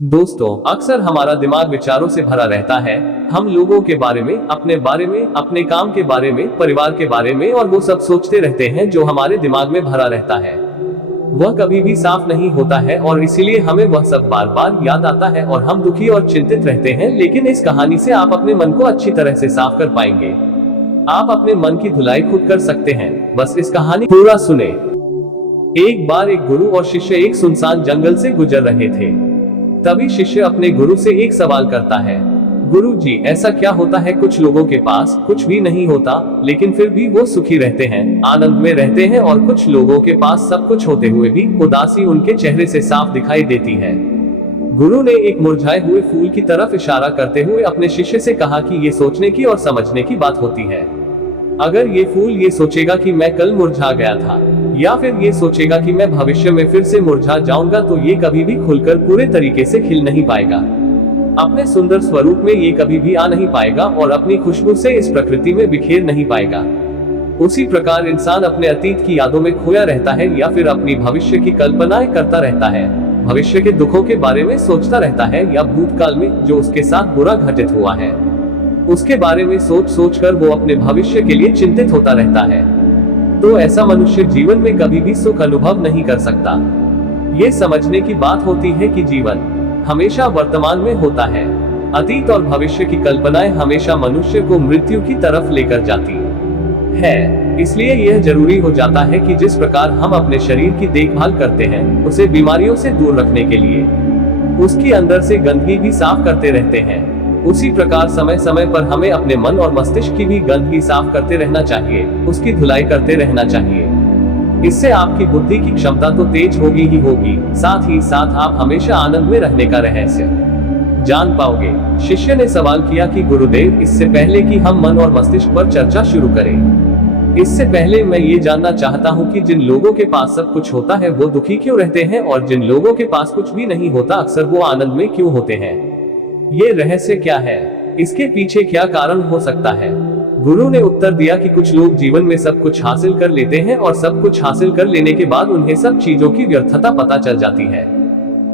दोस्तों, अक्सर हमारा दिमाग विचारों से भरा रहता है। हम लोगों के बारे में, अपने बारे में, अपने काम के बारे में, परिवार के बारे में और वो सब सोचते रहते हैं जो हमारे दिमाग में भरा रहता है। वह कभी भी साफ नहीं होता है और इसीलिए हमें वह सब बार बार याद आता है और हम दुखी और चिंतित रहते हैं। लेकिन इस कहानी से आप अपने मन को अच्छी तरह से साफ कर पाएंगे। आप अपने मन की धुलाई खुद कर सकते हैं। बस इस कहानी पूरा सुने। एक बार एक गुरु और शिष्य एक सुनसान जंगल से गुजर रहे थे। तभी शिष्य अपने गुरु से एक सवाल करता है, गुरु जी, ऐसा क्या होता है कुछ लोगों के पास कुछ भी नहीं होता लेकिन फिर भी वो सुखी रहते हैं, आनंद में रहते हैं, और कुछ लोगों के पास सब कुछ होते हुए भी उदासी उनके चेहरे से साफ दिखाई देती है। गुरु ने एक मुरझाए हुए फूल की तरफ इशारा करते हुए अपने शिष्य से कहा कि ये सोचने की और समझने की बात होती है। अगर ये फूल ये सोचेगा कि मैं कल मुरझा गया था, या फिर ये सोचेगा कि मैं भविष्य में फिर से मुरझा जाऊंगा, तो ये कभी भी खुलकर पूरे तरीके से खिल नहीं पाएगा। अपने सुंदर स्वरूप में ये कभी भी आ नहीं पाएगा और अपनी खुशबू से इस प्रकृति में बिखेर नहीं पाएगा। उसी प्रकार इंसान अपने अतीत की यादों में खोया रहता है या फिर अपनी भविष्य की कल्पनाएं करता रहता है, भविष्य के दुखों के बारे में सोचता रहता है, या भूतकाल में जो उसके साथ बुरा घटित हुआ है उसके बारे में सोच सोच कर वो अपने भविष्य के लिए चिंतित होता रहता है। तो ऐसा मनुष्य जीवन में कभी भी सुख अनुभव नहीं कर सकता। ये समझने की बात होती है कि जीवन हमेशा वर्तमान में होता है। अतीत और भविष्य की कल्पनाएं हमेशा मनुष्य को मृत्यु की तरफ लेकर जाती है। इसलिए यह जरूरी हो जाता है कि जिस प्रकार हम अपने शरीर की देखभाल करते हैं उसे बीमारियों से दूर रखने के लिए उसकी अंदर से गंदगी भी साफ करते रहते हैं, उसी प्रकार समय समय पर हमें अपने मन और मस्तिष्क की भी गंदगी साफ करते रहना चाहिए, उसकी धुलाई करते रहना चाहिए। इससे आपकी बुद्धि की क्षमता तो तेज होगी ही होगी, साथ ही साथ आप हमेशा आनंद में रहने का रहस्य जान पाओगे। शिष्य ने सवाल किया कि गुरुदेव, इससे पहले कि हम मन और मस्तिष्क पर चर्चा शुरू करें, इससे पहले मैं ये जानना चाहता हूँ कि जिन लोगों के पास सब कुछ होता है वो दुखी क्यों रहते हैं, और जिन लोगों के पास कुछ भी नहीं होता अक्सर वो आनंद में क्यों होते हैं। ये रहस्य क्या है, इसके पीछे क्या कारण हो सकता है। गुरु ने उत्तर दिया कि कुछ लोग जीवन में सब कुछ हासिल कर लेते हैं और सब कुछ हासिल कर लेने के बाद उन्हें सब चीजों की व्यर्थता पता चल जाती है।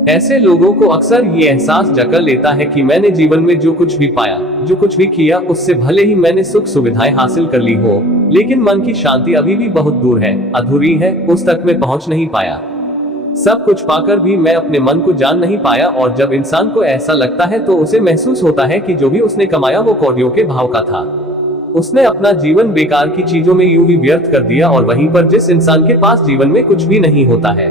ऐसे लोगों को अक्सर ये एहसास जकड़ लेता है कि मैंने जीवन में जो कुछ भी पाया, जो कुछ भी किया, उससे भले ही मैंने सुख सुविधाएं हासिल कर ली हो, लेकिन मन की शांति अभी भी बहुत दूर है, अधूरी है, उस तक मैं पहुंच नहीं पाया। सब कुछ पाकर भी मैं अपने मन को जान नहीं पाया। और जब इंसान को ऐसा लगता है तो उसे महसूस होता है कि जो भी उसने कमाया वो कौड़ियों के भाव का था। उसने अपना जीवन बेकार की चीजों में यूं ही व्यर्थ कर दिया। और वहीं पर जिस इंसान के पास जीवन में कुछ भी नहीं होता है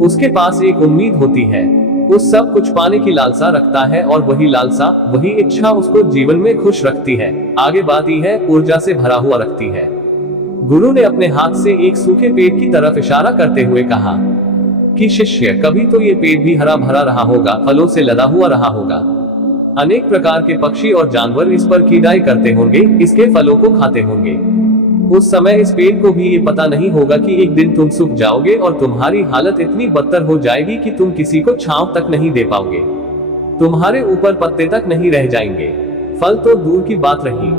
उसके पास एक उम्मीद होती है, उस सब कुछ पाने की लालसा रखता है, और वही लालसा, वही इच्छा उसको जीवन में खुश रखती है, आगे बढ़ती है, ऊर्जा से भरा हुआ रखती है। गुरु ने अपने हाथ से एक सूखे पेड़ की तरफ इशारा करते हुए कहा कि शिष्य, कभी तो ये पेड़ भी हरा भरा रहा होगा, फलों से लदा हुआ रहा होगा। अनेक प्रकार के पक्षी और जानवर इस पर कीड़ाई करते होंगे, इसके फलों को खाते होंगे। उस समय इस पेड़ को भी ये पता नहीं होगा कि एक दिन तुम सूख जाओगे और तुम्हारी हालत इतनी बदतर हो जाएगी कि तुम किसी को छांव तक नहीं दे पाओगे, तुम्हारे ऊपर पत्ते तक नहीं रह जाएंगे, फल तो दूर की बात रही।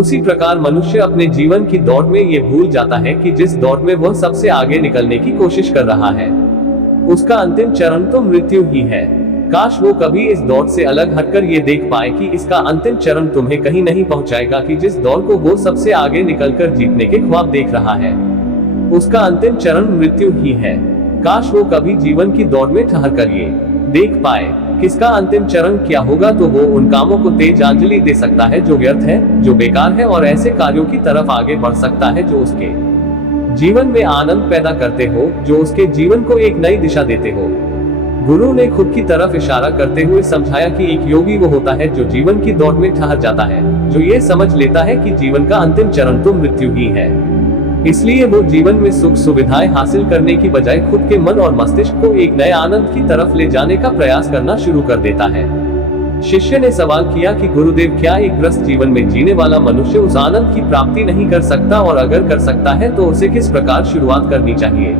उसी प्रकार मनुष्य अपने जीवन की दौड़ में ये भूल जाता है कि जिस दौड़ में वह सबसे आगे निकलने की कोशिश कर रहा है उसका अंतिम चरण तो मृत्यु ही है। काश वो कभी इस दौड़ से अलग हटकर ये देख पाए कि इसका अंतिम चरण तुम्हें कहीं नहीं पहुंचाएगा, कि जिस दौड़ को वो सबसे आगे निकलकर जीतने के ख्वाब देख रहा है उसका अंतिम चरण मृत्यु ही है। काश वो कभी जीवन की दौड़ में ठहर कर ये देख पाए किसका अंतिम चरण क्या होगा, तो वो उन कामों को तेजांजलि दे सकता है जो व्यर्थ है, जो बेकार है, और ऐसे कार्यों की तरफ आगे बढ़ सकता है जो उसके जीवन में आनंद पैदा करते हो, जो उसके जीवन को एक नई दिशा देते हो। गुरु ने खुद की तरफ इशारा करते हुए समझाया कि एक योगी वो होता है जो जीवन की दौड़ में ठहर जाता है, जो ये समझ लेता है कि जीवन का अंतिम चरण तो मृत्यु ही है। इसलिए वो जीवन में सुख सुविधाएं हासिल करने की बजाय खुद के मन और मस्तिष्क को एक नए आनंद की तरफ ले जाने का प्रयास करना शुरू कर देता है। शिष्य ने सवाल किया कि गुरुदेव, क्या एक ग्रस्त जीवन में जीने वाला मनुष्य उस आनंद की प्राप्ति नहीं कर सकता, और अगर कर सकता है तो उसे किस प्रकार शुरुआत करनी चाहिए।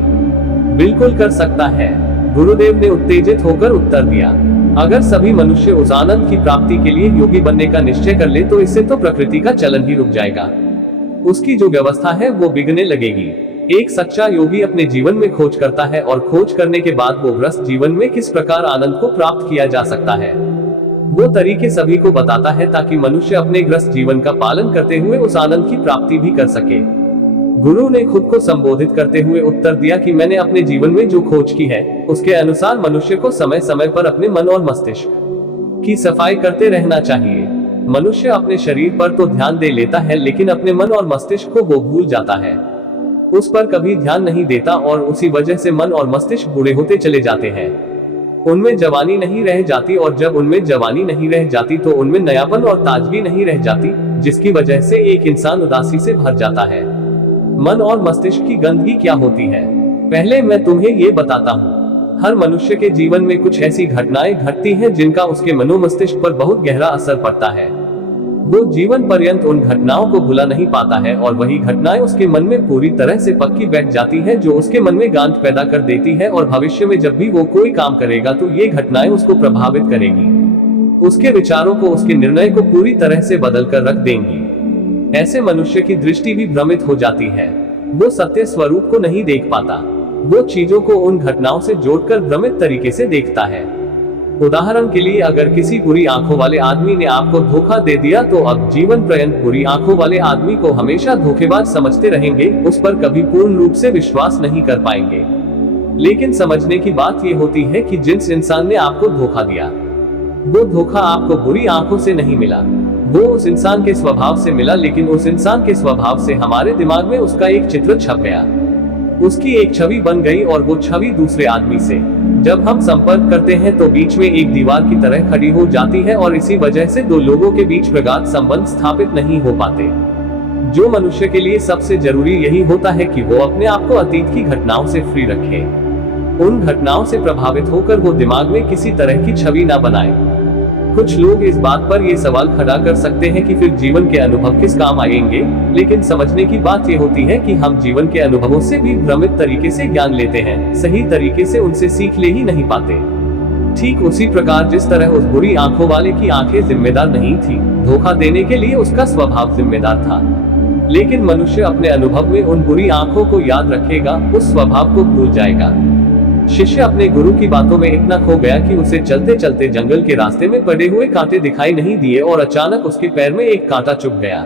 बिल्कुल कर सकता है, गुरुदेव ने उत्तेजित होकर उत्तर दिया। अगर सभी मनुष्य उस आनंद की प्राप्ति के लिए योगी बनने का निश्चय कर ले तो इससे तो प्रकृति का चलन ही रुक जाएगा, उसकी जो व्यवस्था है वो बिगड़ने लगेगी। एक सच्चा योगी अपने जीवन में खोज करता है और खोज करने के बाद वो ग्रस्त जीवन में किस प्रकार आनंद को प्राप्त किया जा सकता है, वो तरीके सभी को बताता है ताकि मनुष्य अपने ग्रस्त जीवन का पालन करते हुए उस आनंद की प्राप्ति भी कर सके। गुरु ने खुद को संबोधित करते हुए उत्तर दिया कि मैंने अपने जीवन में जो खोज की है उसके अनुसार मनुष्य को समय समय पर अपने मन और मस्तिष्क की सफाई करते रहना चाहिए। मनुष्य अपने शरीर पर तो ध्यान दे लेता है लेकिन अपने मन और मस्तिष्क को वो भूल जाता है, उस पर कभी ध्यान नहीं देता और उसी वजह से मन और मस्तिष्क बूढ़े होते चले जाते हैं। उनमें जवानी नहीं रह जाती और जब उनमें जवानी नहीं रह जाती तो उनमें नयापन और ताजगी नहीं रह जाती, जिसकी वजह से एक इंसान उदासी से भर जाता है। मन और मस्तिष्क की गंदगी क्या होती है, पहले मैं तुम्हें ये बताता हूँ। हर मनुष्य के जीवन में कुछ ऐसी घटनाएं घटती हैं जिनका उसके मनोमस्तिष्क पर बहुत गहरा असर पड़ता है। वो जीवन पर्यंत उन घटनाओं को भुला नहीं पाता है और वही घटनाएं उसके मन में पूरी तरह से पक्की बैठ जाती है, जो उसके मन में गांठ पैदा कर देती है और भविष्य में जब भी वो कोई काम करेगा तो ये घटनाएं उसको प्रभावित करेगी, उसके विचारों को, उसके निर्णय को पूरी तरह से बदल कर रख देंगी। ऐसे मनुष्य की दृष्टि भी भ्रमित हो जाती है, वो सत्य स्वरूप को नहीं देख पाता, वो चीजों को उन घटनाओं से जोड़कर भ्रमित तरीके से देखता है। उदाहरण के लिए अगर किसी बुरी आंखों वाले आदमी ने आपको धोखा दे दिया तो अब जीवन पर्यंत बुरी आंखों वाले आदमी को हमेशा धोखेबाज समझते रहेंगे, उस पर कभी पूर्ण रूप से विश्वास नहीं कर पाएंगे। लेकिन समझने की बात यह होती है कि जिस इंसान ने आपको धोखा दिया वो धोखा आपको बुरी आंखों से नहीं मिला, वो उस इंसान के स्वभाव से मिला, लेकिन उस इंसान के स्वभाव से हमारे दिमाग में उसका एक चित्र छप गया, उसकी एक छवि बन गई और वो छवि दूसरे आदमी से जब हम संपर्क करते हैं तो बीच में एक दीवार की तरह खड़ी हो जाती है और इसी वजह से दो लोगों के बीच प्रगाढ़ संबंध स्थापित नहीं हो पाते। जो मनुष्य के लिए सबसे जरूरी यही होता है कि वो अपने आप को अतीत की घटनाओं से फ्री रखे, उन घटनाओं से प्रभावित होकर वो दिमाग में किसी तरह की छवि ना बनाए। कुछ लोग इस बात पर ये सवाल खड़ा कर सकते हैं कि फिर जीवन के अनुभव किस काम आएंगे, लेकिन समझने की बात ये होती है कि हम जीवन के अनुभवों से भी भ्रमित तरीके से ज्ञान लेते हैं, सही तरीके से उनसे सीख ले ही नहीं पाते। ठीक उसी प्रकार जिस तरह उस बुरी आंखों वाले की आंखें जिम्मेदार नहीं थी, धोखा देने के लिए उसका स्वभाव जिम्मेदार था, लेकिन मनुष्य अपने अनुभव में उन बुरी आंखों को याद रखेगा, उस स्वभाव को भूल जाएगा। शिष्य अपने गुरु की बातों में इतना खो गया कि उसे चलते चलते जंगल के रास्ते में पड़े हुए कांटे दिखाई नहीं दिए और अचानक उसके पैर में एक कांटा चुभ गया।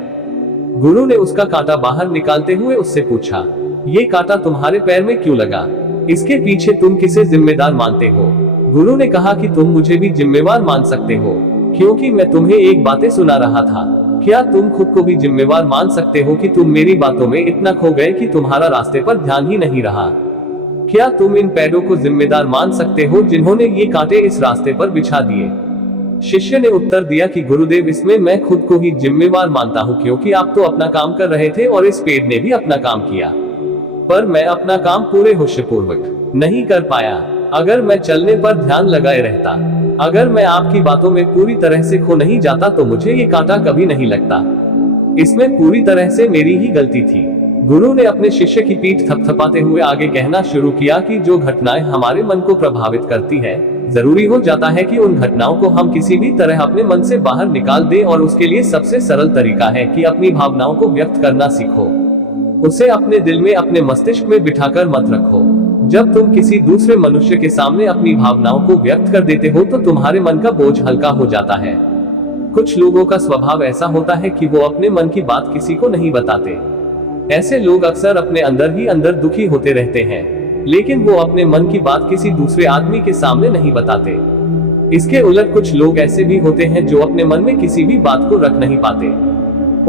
गुरु ने उसका कांटा बाहर निकालते हुए उससे पूछा, ये कांटा तुम्हारे पैर में क्यों लगा? इसके पीछे तुम किसे जिम्मेदार मानते हो? गुरु ने कहा कि तुम मुझे भी जिम्मेवार मान सकते हो, क्योंकि मैं तुम्हें एक बातें सुना रहा था। क्या तुम खुद को भी जिम्मेवार मान सकते हो कि तुम मेरी बातों में इतना खो गए कि तुम्हारा रास्ते पर ध्यान ही नहीं रहा? क्या तुम इन पैरों को जिम्मेदार मान सकते हो जिन्होंने ये कांटे इस रास्ते पर बिछा दिए? शिष्य ने उत्तर दिया कि गुरुदेव, इसमें मैं खुद को ही जिम्मेवार मानता हूँ, क्योंकि आप तो अपना काम कर रहे थे और इस पेड़ ने भी अपना काम किया, पर मैं अपना काम पूरे होशपूर्वक नहीं कर पाया। अगर मैं चलने पर ध्यान लगाए रहता, अगर मैं आपकी बातों में पूरी तरह से खो नहीं जाता तो मुझे ये कांटा कभी नहीं लगता। इसमें पूरी तरह से मेरी ही गलती थी। गुरु ने अपने शिष्य की पीठ थपथपाते हुए आगे कहना शुरू किया कि जो घटनाएं हमारे मन को प्रभावित करती है, जरूरी हो जाता है कि उन घटनाओं को हम किसी भी तरह अपने मन से बाहर निकाल दें, और उसके लिए सबसे सरल तरीका है कि अपनी भावनाओं को व्यक्त करना सीखो। उसे अपने दिल में, अपने मस्तिष्क में बिठाकर मत रखो। जब तुम किसी दूसरे मनुष्य के सामने अपनी भावनाओं को व्यक्त कर देते हो तो तुम्हारे मन का बोझ हल्का हो जाता है। कुछ लोगों का स्वभाव ऐसा होता है कि वो अपने मन की बात किसी को नहीं बताते। ऐसे लोग अक्सर अपने अंदर ही अंदर दुखी होते रहते हैं, लेकिन वो अपने मन की बात किसी दूसरे आदमी के सामने नहीं बताते। इसके उलट कुछ लोग ऐसे भी होते हैं जो अपने मन में किसी भी बात को रख नहीं पाते।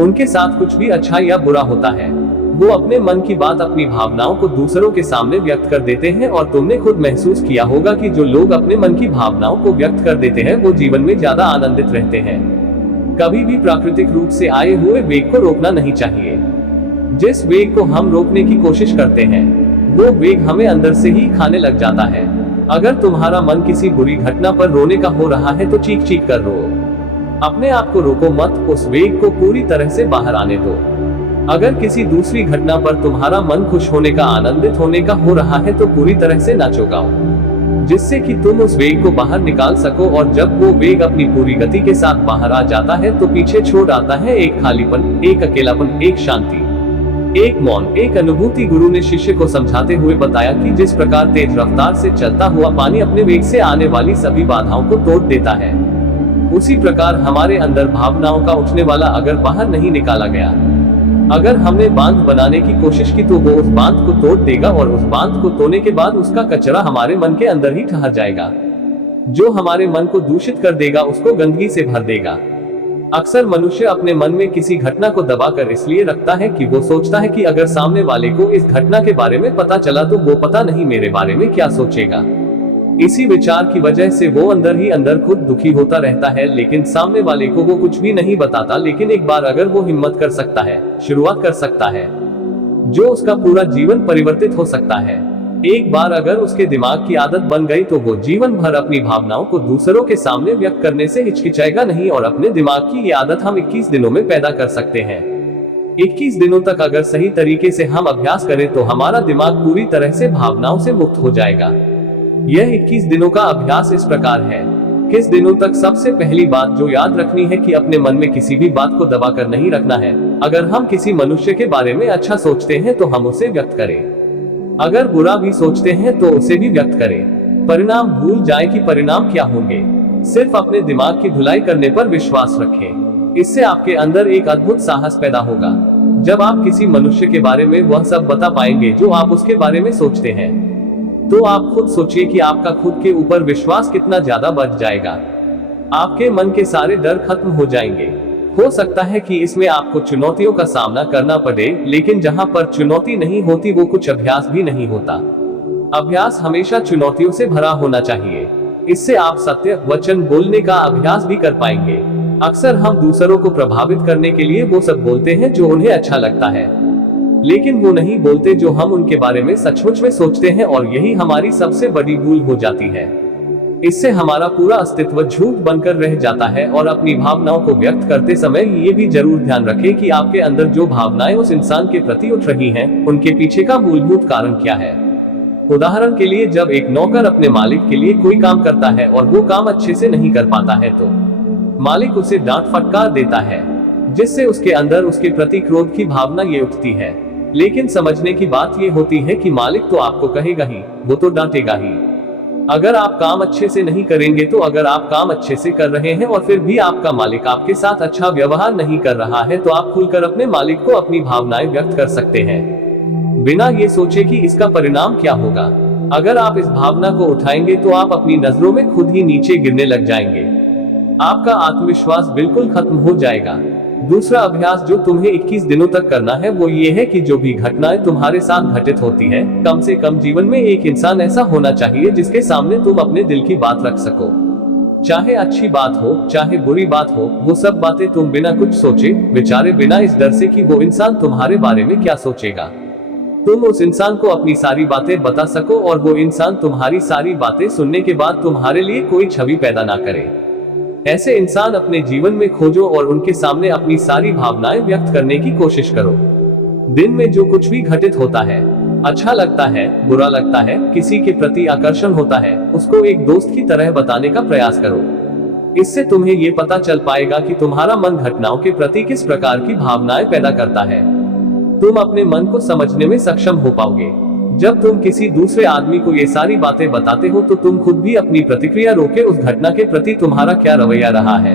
उनके साथ कुछ भी अच्छा या बुरा होता है, वो अपने मन की बात, अपनी भावनाओं को दूसरों के सामने व्यक्त कर देते हैं। और तुमने खुद महसूस किया होगा कि जो लोग अपने मन की भावनाओं को व्यक्त कर देते हैं वो जीवन में ज्यादा आनंदित रहते हैं। कभी भी प्राकृतिक रूप से आए हुए वेग को रोकना नहीं चाहिए। जिस वेग को हम रोकने की कोशिश करते हैं वो वेग हमें अंदर से ही खाने लग जाता है। अगर तुम्हारा मन किसी बुरी घटना पर रोने का हो रहा है तो चीख चीख कर रो, अपने आप को रोको मत, उस वेग को पूरी तरह से बाहर आने दो। अगर किसी दूसरी घटना पर तुम्हारा मन खुश होने का, आनंदित होने का हो रहा है तो पूरी तरह से नाचो गाओ, जिससे कि तुम उस वेग को बाहर निकाल सको। और जब वो वेग अपनी पूरी गति के साथ बाहर आ जाता है तो पीछे छोड़ आता है एक खालीपन, एक अकेलापन, एक शांति। एक मौन एक अनुभूति गुरु ने शिष्य को समझाते हुए बताया कि जिस प्रकार तेज रफ्तार से चलता हुआ पानी अपने वेग से आने वाली सभी बाधाओं को तोड़ देता है, उसी प्रकार हमारे अंदर भावनाओं का उठने वाला अगर बाहर नहीं निकाला गया, अगर हमने बांध बनाने की कोशिश की तो वो उस बांध को तोड़ देगा और उस बांध को तोड़ने के बाद उसका कचरा हमारे मन के अंदर ही ठहर जाएगा, जो हमारे मन को दूषित कर देगा, उसको गंदगी से भर देगा। अक्सर मनुष्य अपने मन में किसी घटना को दबाकर इसलिए रखता है कि वो सोचता है कि अगर सामने वाले को इस घटना के बारे में पता चला तो वो पता नहीं मेरे बारे में क्या सोचेगा। इसी विचार की वजह से वो अंदर ही अंदर खुद दुखी होता रहता है, लेकिन सामने वाले को वो कुछ भी नहीं बताता। लेकिन एक बार अगर वो हिम्मत कर सकता है, शुरुआत कर सकता है, जो उसका पूरा जीवन परिवर्तित हो सकता है। एक बार अगर उसके दिमाग की आदत बन गई तो वो जीवन भर अपनी भावनाओं को दूसरों के सामने व्यक्त करने से हिचकिचाएगा नहीं। और अपने दिमाग की ये आदत हम 21 दिनों में पैदा कर सकते हैं। 21 दिनों तक अगर सही तरीके से हम अभ्यास करें तो हमारा दिमाग पूरी तरह से भावनाओं से मुक्त हो जाएगा। यह 21 दिनों का अभ्यास इस प्रकार है। किस दिनों तक? सबसे पहली बात जो याद रखनी है कि अपने मन में किसी भी बात को दबाकर नहीं रखना है। अगर हम किसी मनुष्य के बारे में अच्छा सोचते हैं तो हम उसे व्यक्त करें, अगर बुरा भी सोचते हैं तो उसे भी व्यक्त करें। परिणाम भूल जाएं कि परिणाम क्या होंगे। सिर्फ अपने दिमाग की धुलाई करने पर विश्वास रखें। इससे आपके अंदर एक अद्भुत साहस पैदा होगा। जब आप किसी मनुष्य के बारे में वह सब बता पाएंगे जो आप उसके बारे में सोचते हैं, तो आप खुद सोचिए कि आपका खुद के ऊपर विश्वास कितना ज्यादा बढ़ जाएगा। आपके मन के सारे डर खत्म हो जाएंगे। हो सकता है कि इसमें आपको चुनौतियों का सामना करना पड़े, लेकिन जहां पर चुनौती नहीं होती वो कुछ अभ्यास भी नहीं होता। अभ्यास हमेशा चुनौतियों से भरा होना चाहिए। इससे आप सत्य वचन बोलने का अभ्यास भी कर पाएंगे। अक्सर हम दूसरों को प्रभावित करने के लिए वो सब बोलते हैं जो उन्हें अच्छा लगता है, लेकिन वो नहीं बोलते जो हम उनके बारे में सचमुच में सोचते हैं, और यही हमारी सबसे बड़ी भूल हो जाती है। इससे हमारा पूरा अस्तित्व झूठ बनकर रह जाता है। और अपनी भावनाओं को व्यक्त करते समय ये भी जरूर ध्यान रखें कि आपके अंदर जो भावनाएं उस इंसान के प्रति उठ रही हैं, उनके पीछे का मूलभूत कारण क्या है। उदाहरण के लिए, जब एक नौकर अपने मालिक के लिए कोई काम करता है और वो काम अच्छे से नहीं कर पाता है तो मालिक उसे डांट फटकार देता है, जिससे उसके अंदर उसके प्रति क्रोध की भावना ये उठती है। लेकिन समझने की बात ये होती है कि मालिक तो आपको कहेगा ही, वो तो डांटेगा ही। अगर आप काम अच्छे से नहीं करेंगे तो अगर आप काम अच्छे से कर रहे हैं और फिर भी आपका मालिक आपके साथ अच्छा व्यवहार नहीं कर रहा है, तो आप खुलकर अपने मालिक को अपनी भावनाएं व्यक्त कर सकते हैं, बिना ये सोचे कि इसका परिणाम क्या होगा। अगर आप इस भावना को उठाएंगे तो आप अपनी नजरों में खुद ही नीचे गिरने लग जाएंगे। आपका आत्मविश्वास बिल्कुल खत्म हो जाएगा। दूसरा अभ्यास जो तुम्हें 21 दिनों तक करना है वो ये है कि जो भी घटनाएं तुम्हारे साथ घटित होती है, कम से कम जीवन में एक इंसान ऐसा होना चाहिए जिसके सामने तुम अपने दिल की बात रख सको। चाहे अच्छी बात हो चाहे बुरी बात हो, वो सब बातें तुम बिना कुछ सोचे विचारे, बिना इस डर से कि वो इंसान तुम्हारे बारे में क्या सोचेगा, तुम उस इंसान को अपनी सारी बातें बता सको और वो इंसान तुम्हारी सारी बातें सुनने के बाद तुम्हारे लिए कोई छवि पैदा ना करे। ऐसे इंसान अपने जीवन में खोजो और उनके सामने अपनी सारी भावनाएं व्यक्त करने की कोशिश करो। दिन में जो कुछ भी घटित होता है, अच्छा लगता है, बुरा लगता है, किसी के प्रति आकर्षण होता है, उसको एक दोस्त की तरह बताने का प्रयास करो। इससे तुम्हें ये पता चल पाएगा कि तुम्हारा मन घटनाओं के प्रति किस प्रकार की भावनाएं पैदा करता है। तुम अपने मन को समझने में सक्षम हो पाओगे। जब तुम किसी दूसरे आदमी को ये सारी बातें बताते हो तो तुम खुद भी अपनी प्रतिक्रिया रोके उस घटना के प्रति तुम्हारा क्या रवैया रहा है,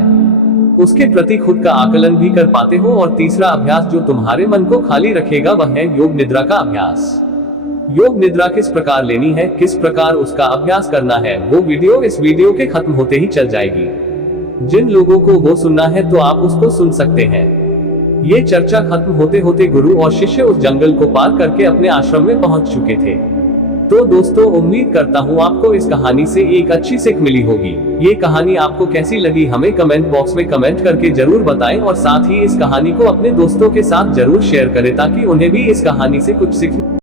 उसके प्रति खुद का आकलन भी कर पाते हो। और तीसरा अभ्यास जो तुम्हारे मन को खाली रखेगा वह है योग निद्रा का अभ्यास। योग निद्रा किस प्रकार लेनी है, किस प्रकार उसका अभ्यास करना है, वो वीडियो इस वीडियो के खत्म होते ही चल जाएगी। जिन लोगों को वो सुनना है तो आप उसको सुन सकते हैं। ये चर्चा खत्म होते होते गुरु और शिष्य उस जंगल को पार करके अपने आश्रम में पहुंच चुके थे। तो दोस्तों, उम्मीद करता हूँ आपको इस कहानी से एक अच्छी सीख मिली होगी। ये कहानी आपको कैसी लगी हमें कमेंट बॉक्स में कमेंट करके जरूर बताएं, और साथ ही इस कहानी को अपने दोस्तों के साथ जरूर शेयर करें ताकि उन्हें भी इस कहानी से कुछ सीखने